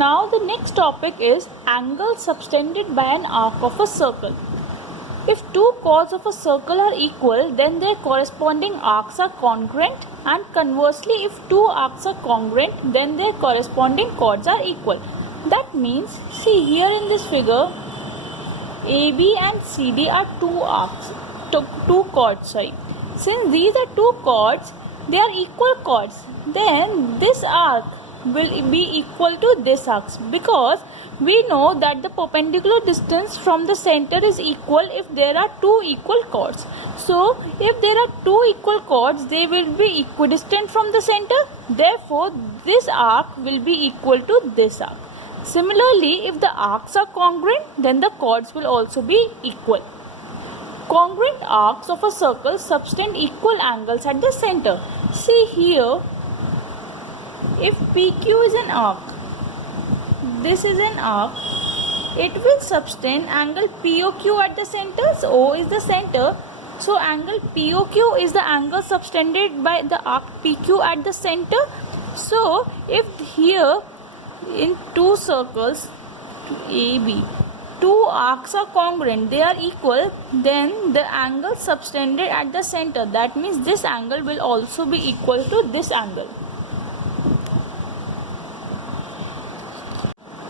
Now the next topic is angle subtended by an arc of a circle. If two chords of a circle are equal, then their corresponding arcs are congruent, and conversely, if two arcs are congruent, then their corresponding chords are equal. That means, see here in this figure, AB and CD are two chords. Since these are two chords, they are equal chords. Then this arc will be equal to this arc, because we know that the perpendicular distance from the center is equal if there are two equal chords. So if there are two equal chords, they will be equidistant from the center. Therefore, this arc will be equal to this arc. Similarly, if the arcs are congruent, then the chords will also be equal. Congruent arcs of a circle subtend equal angles at the center. See here, if PQ is an arc, this is an arc, it will subtend angle POQ at the center. So O is the center. So angle POQ is the angle subtended by the arc PQ at the center. So if here in two circles AB, two arcs are congruent, they are equal, then the angle subtended at the center, that means this angle will also be equal to this angle.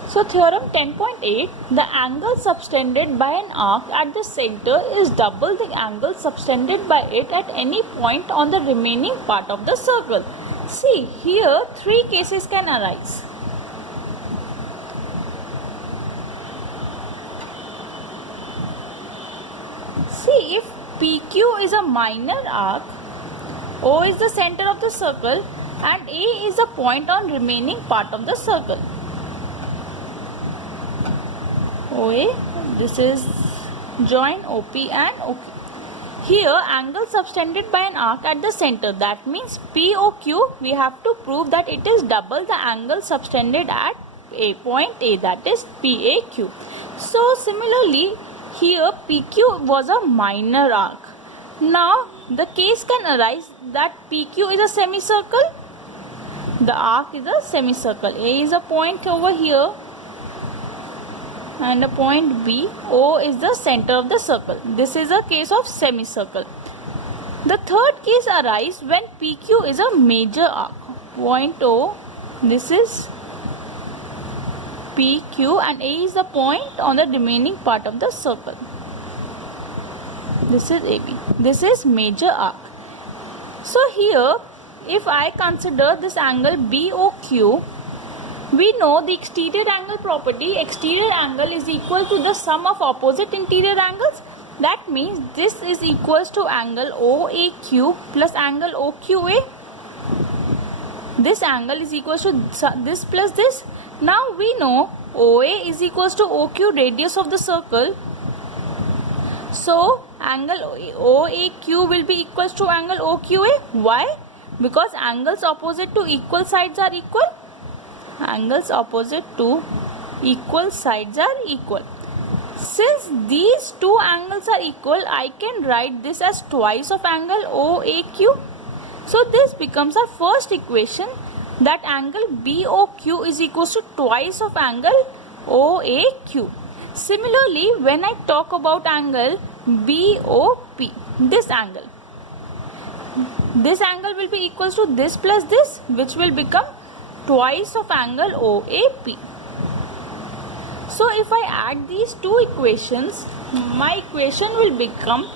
So theorem 10.8, the angle subtended by an arc at the center is double the angle subtended by it at any point on the remaining part of the circle. See, here three cases can arise. See, if PQ is a minor arc, O is the center of the circle, and A is a point on remaining part of the circle. OA, this is join OP and OK. Here angle subtended by an arc at the center, that means POQ, we have to prove that it is double the angle subtended at A point A, that is PAQ. So similarly, here PQ was a minor arc. Now the case can arise that PQ is a semicircle, the arc is a semicircle, A is a point over here and a point B, O is the center of the circle. This is a case of semicircle. The third case arises when PQ is a major arc. Point O, this is PQ and A is the point on the remaining part of the circle. This is AB. This is major arc. So here, if I consider this angle BOQ, we know the exterior angle property. Exterior angle is equal to the sum of opposite interior angles. That means this is equals to angle OAQ plus angle OQA. This angle is equals to this plus this. Now we know OA is equals to OQ, radius of the circle. So angle OAQ will be equals to angle OQA. Why? Because angles opposite to equal sides are equal. Angles opposite to equal sides are equal. Since these two angles are equal, I can write this as twice of angle OAQ. So this becomes our first equation, that angle BOQ is equals to twice of angle OAQ. Similarly, when I talk about angle BOP, this angle will be equals to this plus this, which will become twice of angle OAP. So if I add these two equations, my equation will become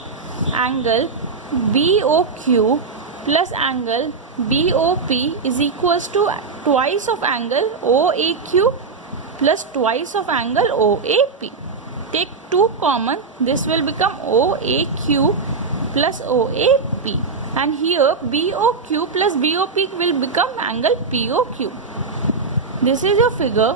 angle BOQ plus angle BOP is equals to twice of angle OAQ plus twice of angle OAP. Take 2 common, this will become OAQ plus OAP. And here BOQ plus BOP will become angle POQ. This is your figure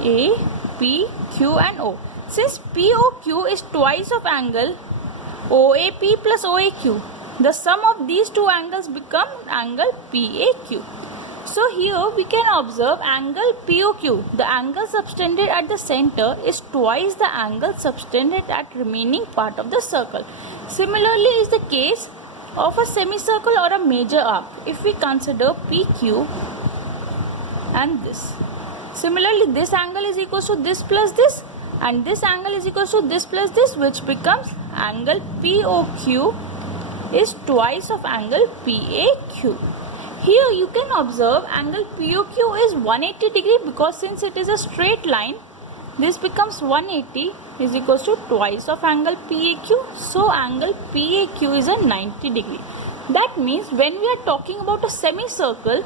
A, P, Q and O. Since POQ is twice of angle OAP plus OAQ, the sum of these two angles become angle PAQ. So here we can observe angle POQ. The angle subtended at the center is twice the angle subtended at remaining part of the circle. Similarly is the case of a semicircle or a major arc. If we consider PQ, and this. Similarly, this angle is equal to this plus this, and this angle is equal to this plus this, which becomes angle POQ is twice of angle PAQ. Here you can observe angle POQ is 180 degree, because since it is a straight line, this becomes 180 is equal to twice of angle PAQ. So angle PAQ is a 90 degree. That means when we are talking about a semicircle,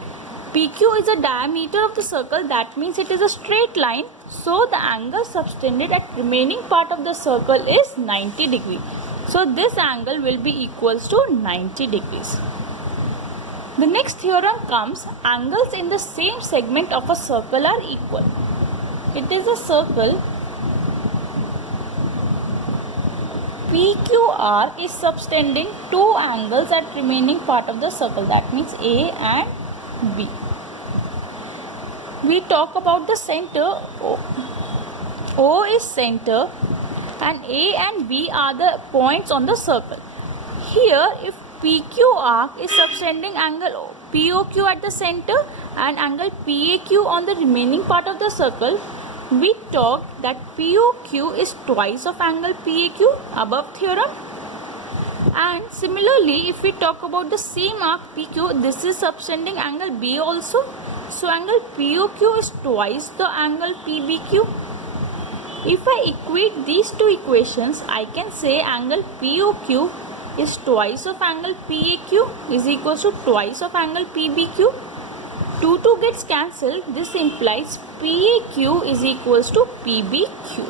PQ is the diameter of the circle. That means it is a straight line. So the angle subtended at remaining part of the circle is 90 degree. So this angle will be equals to 90 degrees. The next theorem comes, angles in the same segment of a circle are equal. It is a circle. PQR is subtending two angles at remaining part of the circle. That means A and B. We talk about the center. O is center and A and B are the points on the circle. Here, if PQ arc is subtending angle POQ at the center and angle PAQ on the remaining part of the circle, we talked that POQ is twice of angle PAQ, above theorem. And similarly, if we talk about the same arc PQ, this is subtending angle B also. So angle POQ is twice the angle PBQ. If I equate these two equations, I can say angle POQ is twice of angle PAQ is equal to twice of angle PBQ. 2 gets cancelled. This implies PAQ is equals to PBQ.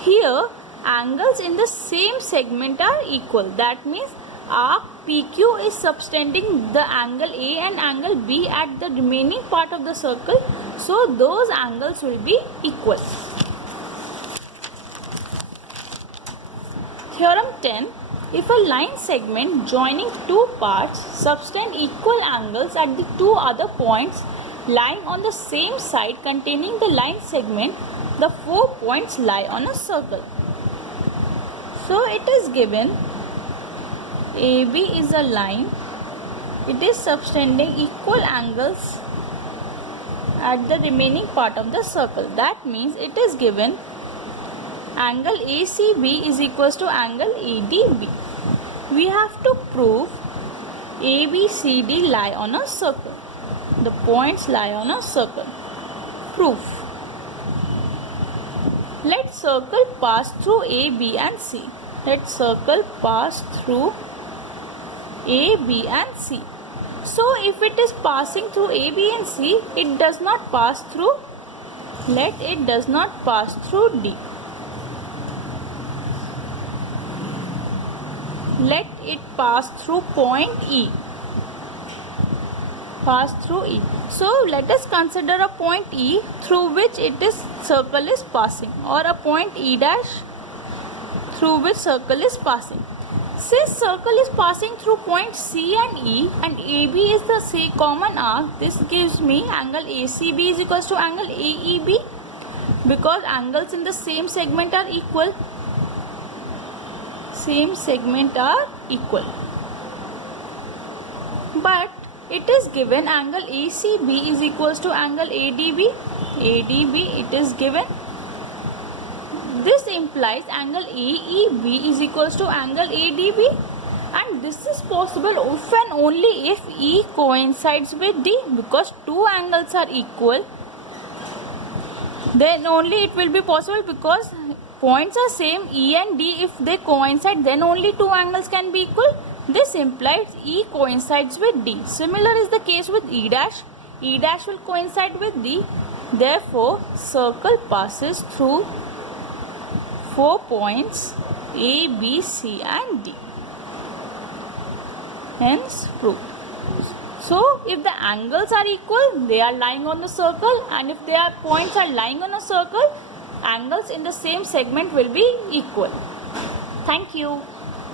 Here, angles in the same segment are equal. That means arc PQ is subtending the angle A and angle B at the remaining part of the circle. So those angles will be equal. Theorem 10. If a line segment joining two parts subtend equal angles at the two other points lying on the same side containing the line segment, the 4 points lie on a circle. So it is given AB is a line. It is subtending equal angles at the remaining part of the circle. That means it is given angle ACB is equals to angle ADB. We have to prove ABCD lie on a circle. The points lie on a circle. Proof. Let circle pass through A, B and C. Let circle pass through A, B and C. So if it is passing through A, B and C, it does not pass through. Let it does not pass through D. Let it pass through point E. Pass through E. So let us consider a point E through which circle is passing, or a point E dash through which circle is passing. Since circle is passing through point C and E and AB is the same common arc, this gives me angle ACB is equals to angle AEB, because angles in the same segment are equal. Same segment are equal. But it is given angle ACB is equals to angle ADB. ADB it is given. This implies angle AEB is equals to angle ADB, and this is possible if and only if E coincides with D, because two angles are equal. Then only it will be possible, because points are same E and D. If they coincide, then only two angles can be equal. This implies E coincides with D. Similar is the case with E dash. E dash will coincide with D. Therefore, circle passes through 4 points A, B, C and D. Hence, proof. So, if the angles are equal, they are lying on the circle, and if their points are lying on a circle, angles in the same segment will be equal. Thank you.